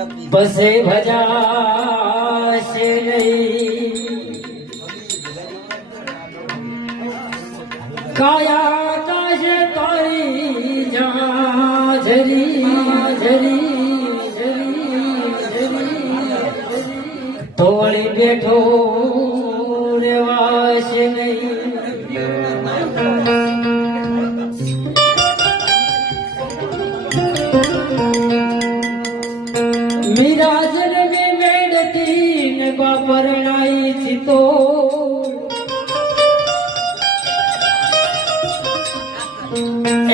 बसे भजाशे नहीं काया काश तारी झरी झरी तोड़ी बैठो रेवाश नहीं मीरा जन्म मेड़ती ने बापरणाई थी तो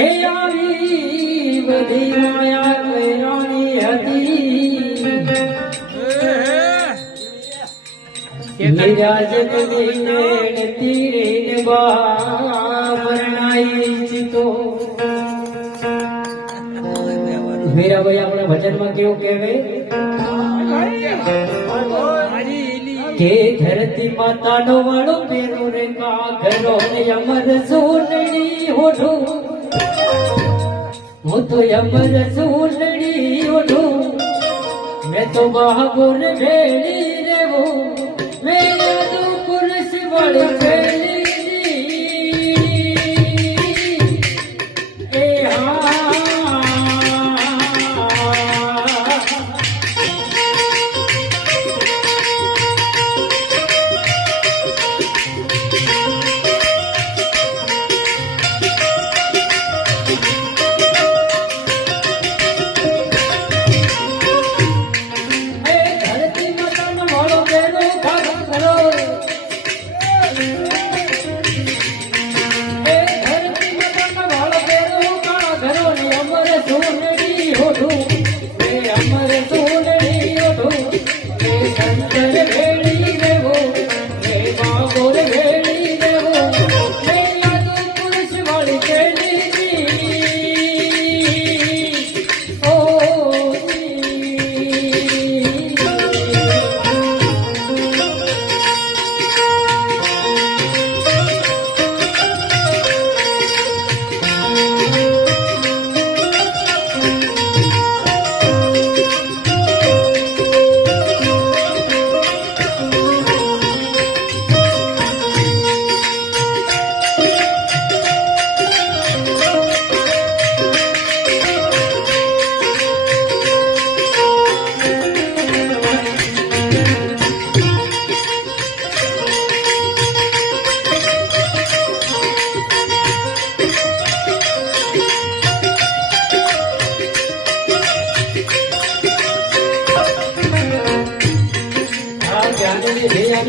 ए आवी बधी माया रानी हती मीरा जन्म मेड़ती ने बापरणाई थी तो मीरा भाई अपने भजन में क्यों कहवे के धरती माता नो वालो पेरो रे का घरो ने अमर सोनड़ी होठो वो तो अमर सोनड़ी होठो मैं तो बहाबुर भेड़ी रे वो मेरा तो पुरुष बड़ भेड़ी ए हाँ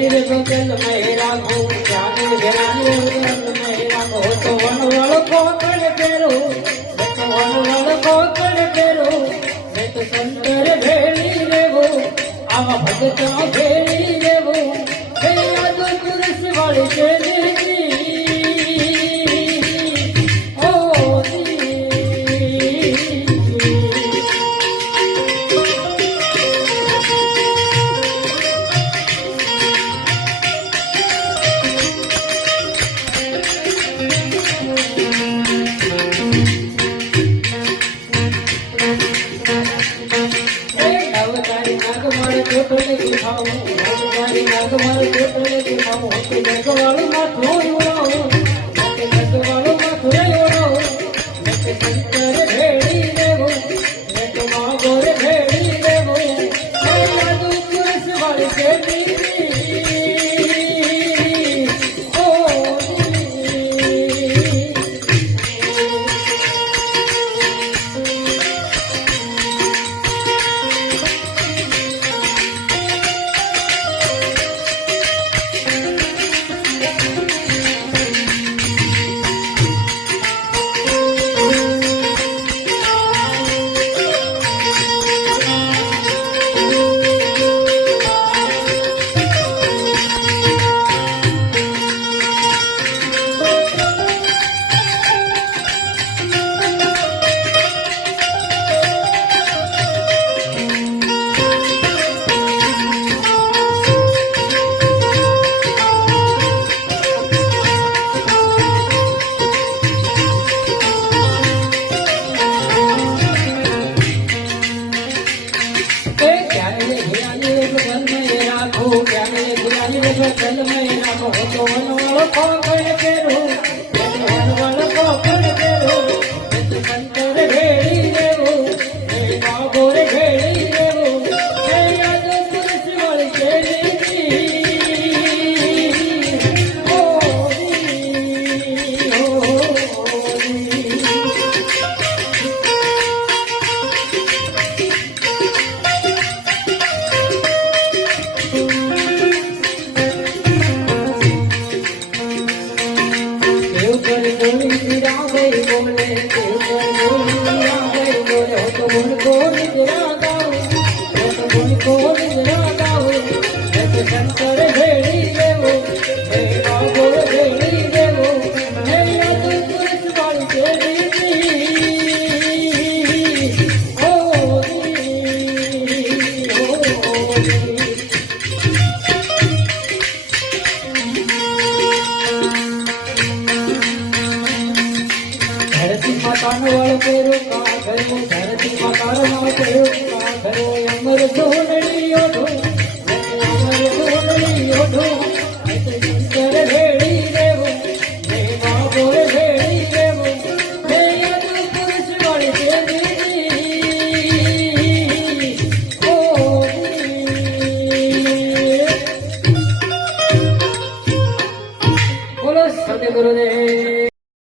रे तो चल मेरा को जाने ध्यान मेरा को तो वन वालों को कर फेरो तो वन वालों को कर फेरो मैं तो शंकर भेड़ी रे वो आवा भगता भेड़ी रे वो मेरा तो पुरुष वाले भेड़ी Hãy subscribe cho kênh Ghiền Mì Gõ để không bỏ lỡ những video hấp dẫn કાનવળ પેરું કાઢવું ધરતીમાં કારનો પેરું કાઢવું અમર ધૂળ